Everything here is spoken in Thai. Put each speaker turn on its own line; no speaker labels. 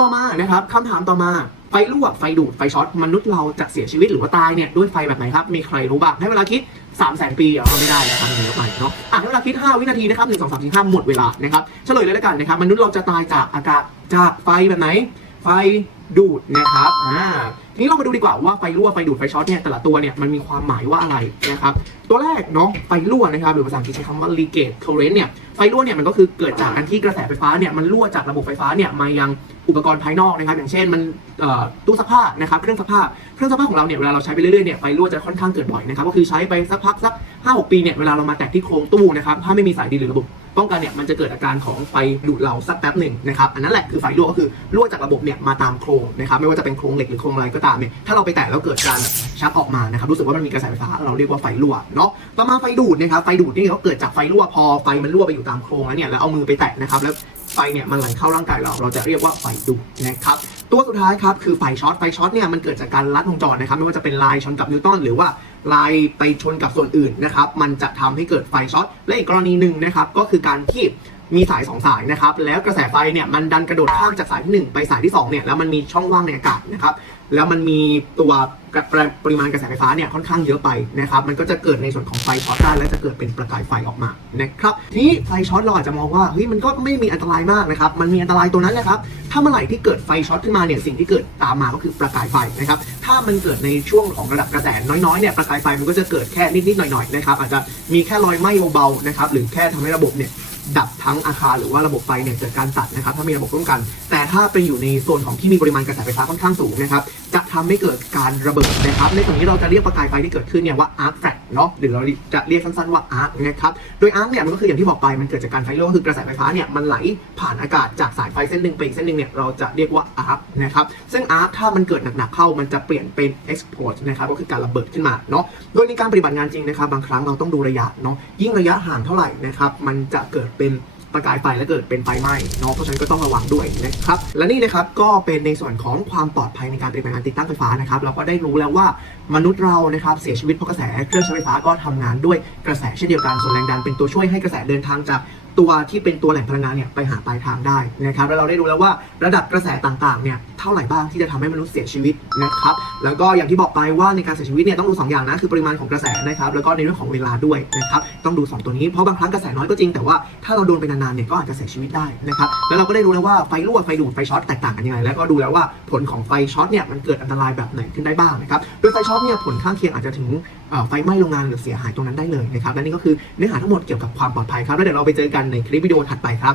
ต่อมานะครับคำถามต่อมาไฟรั่วไฟดูดไฟช็อตมนุษย์เราจะเสียชีวิตหรือว่าตายเนี่ยด้วยไฟแบบไหนครับ มีใครรู้บ้างให้เวลาคิด3 0 0แสนปีเอาไม่ได้นะครับเยอะไปเนาะอะให้เวลาคิด 5 วินาทีนะครับหนึ่งสองสามสี่ห้าหมดเวลานะครับเฉลยเลยแล้วกันนะครับมนุษย์เราจะตายจากอากาศจากไฟแบบไหน ไฟ ดูดนะครับอ่าทีนี้เรามาดูดีกว่าว่าไฟรั่วไฟดูดไฟช็อตเนี่ยแต่ละตัวเนี่ยมันมีความหมายว่าอะไรนะครับตัวแรกเนาะไฟรั่วนะครับหรือภาษาอังกฤษใช้คำว่า leakage current เนี่ยไฟรั่วเนี่ยมันก็คือเกิดจากการที่กระแสไฟฟ้าเนี่ยมันรั่วจากระบบไฟฟ้าเนี่ยมายังอุปกรณ์ภายนอกนะครับ อย่างเช่นมันตู้ซักผ้านะครับเครื่องซักผ้าเครื่องซักผ้าของเราเนี่ยเวลาเราใช้ไปเรื่อยๆเนี่ยไฟรั่วจะค่อนข้างเกิดบ่อยนะครับก็คือใช้ไปสักพักสักห้าหกปีเนี่ยเวลาเรามาแตะที่โครงตู้นะครับถ้าไม่มีสายดีหรือระบบ ป้องกันเนี่ยมันจะเกิดอาการของไฟดูดเราสักแป๊บหนึ่งนะครับอันนั้นแหละคือไฟรั่วก็คือรั่วจากระบบเนี่ยมาตามโครงนะครับไม่ว่าจะเป็นโครงเหล็กหรือโครงอะไรก็ตามเนี่ยถ้าเราไปแตะแล้วเกิดการชักออกมานะครับรู้สึกว่ามันมีกระแสไฟฟ้าเราเรียกว่าไฟรั่วเนาะต่อมาไฟดูดนะครับไฟดูดนี่ก็เกิดจากไฟรั่วพอไฟมันรั่วไปอยู่ตามโครงแล้วเนี่ยแล้วเอามือไปแตะนะครับแล้วไฟเนี่ยมันไหลเข้าร่างกายเราเราจะเรียกว่าไฟดูดนะครับ ตัวสุดท้ายครับคือไฟช็อตไฟช็อตเนี่ยมันเกิดจากการลัดวงจรนะครับไม่ว่าจะเป็นลายชนกับนิวตันหรือว่าลายไปชนกับส่วนอื่นนะครับมันจะทำให้เกิดไฟช็อตและอีกกรณีหนึ่งนะครับก็คือการที่ มีสายสองสายนะครับแล้วกระแสไฟเนี่ยมันดันกระโดดข้ามจากสายที่หนึ่งไปสายที่สองเนี่ยแล้วมันมีช่องว่างในอากาศนะครับแล้วมันมีตัวปริมาณกระแสไฟฟ้าเนี่ยค่อนข้างเยอะไปนะครับมันก็จะเกิดในส่วนของไฟช็อตได้และจะเกิดเป็นประกายไฟออกมานะครับทีนี้ไฟช็อตเราอาจจะมองว่าเฮ้ยมันก็ไม่มีอันตรายมากนะครับมันมีอันตรายตัวนั้นแหละครับถ้าเมื่อไหร่ที่เกิดไฟช็อตขึ้นมาเนี่ยสิ่งที่เกิดตามมาก็คือประกายไฟนะครับถ้ามันเกิดในช่วงของระดับกระแสน้อยๆเนี่ยประกายไฟมันก็จะเกิดแค่นิดๆหน่อยๆนะครับอาจจะมีแค่รอยไหม้เบาๆนะครับหรือแค่ทำให้ระบบเนี่ย ดับทั้งอาคารหรือว่าระบบไฟเนี่ยเกิดการตัดนะครับถ้ามีระบบร่วมกัน แต่ถ้าไปอยู่ในโซนของที่มีปริมาณกระแสไฟฟ้าค่อนข้างสูงนะครับจะทำให้เกิดการระเบิดนะครับในส่วนนี้เราจะเรียกประกายไฟที่เกิดขึ้นเนี่ยว่าอาร์ฟแฟ เนาะหรือเราจะเรียกสั้นๆว่าอาร์คนะครับโดยอาร์คเนี่ยมันก็คืออย่างที่บอกไปมันเกิดจากการไฟรั่วคือกระแสไฟฟ้าเนี่ยมันไหลผ่านอากาศจากสายไฟเส้นหนึ่งไปอีกเส้นหนึ่งเนี่ยเราจะเรียกว่าอาร์คนะครับซึ่งอาร์คถ้ามันเกิดหนักๆเข้ามันจะเปลี่ยนเป็นเอ็กซ์พอร์ตนะครับก็คือการระเบิดขึ้นมาเนาะโดยในการปฏิบัติงานจริงนะครับบางครั้งเราต้องดูระยะเนาะยิ่งระยะห่างเท่าไหร่นะครับมันจะเกิดเป็น ประกายไฟและเกิดเป็นไฟไหม้เนาะเพราะฉะนั้นก็ต้องระวังด้วยนะครับและนี่นะครับก็เป็นในส่วนของความปลอดภัยในการปฏิบัติงานติดตั้งไฟฟ้านะครับเราก็ได้รู้แล้วว่ามนุษย์เรานะครับเสียชีวิตเพราะกระแสเครื่องใช้ไฟฟ้าก็ทำงานด้วยกระแสเช่นเดียวกันส่วนแรงดันเป็นตัวช่วยให้กระแสเดินทางจาก ตัวที่เป็นตัวแหล่งพลังงานเนี่ยไปหาปลายทางได้นะครับแล้วเราได้รู้แล้วว่าระดับกระแสต่างๆเนี่ยเท่าไหร่บ้างที่จะทำให้มนุษย์เสียชีวิตนะครับแล้วก็อย่างที่บอกไปว่าในการเสียชีวิตเนี่ยต้องดูสองอย่างนะคือปริมาณของกระแสนะครับแล้วก็ในเรื่องของเวลาด้วยนะครับต้องดูสองตัวนี้เพราะบางครั้งกระแสน้อยก็จริงแต่ว่าถ้าเราโดนไปนานๆเนี่ยก็อาจจะเสียชีวิตได้นะครับแล้วเราก็ได้รู้แล้วว่าไฟรั่วไฟดูดไฟช็อตแตกต่างกันยังไงแล้วก็ดูแล้วว่าผลของไฟช็อตเนี่ยมันเกิดอันตรายแบบไหนขึ้นได้บ้างนะครับโดยไฟช็อตเนี่ยผลข้างเคียงอาจจะถึงไฟไหม้โรงงานหรือเสียหายตรงนั้นได้เลยนะครับและนี่ก็คือเนื้อหาทั้งหมดเกี่ยวกับความปลอดภัยครับแล้วเดี๋ยวเราไปเจอกันในคลิปวิดีโอถัดไปครับ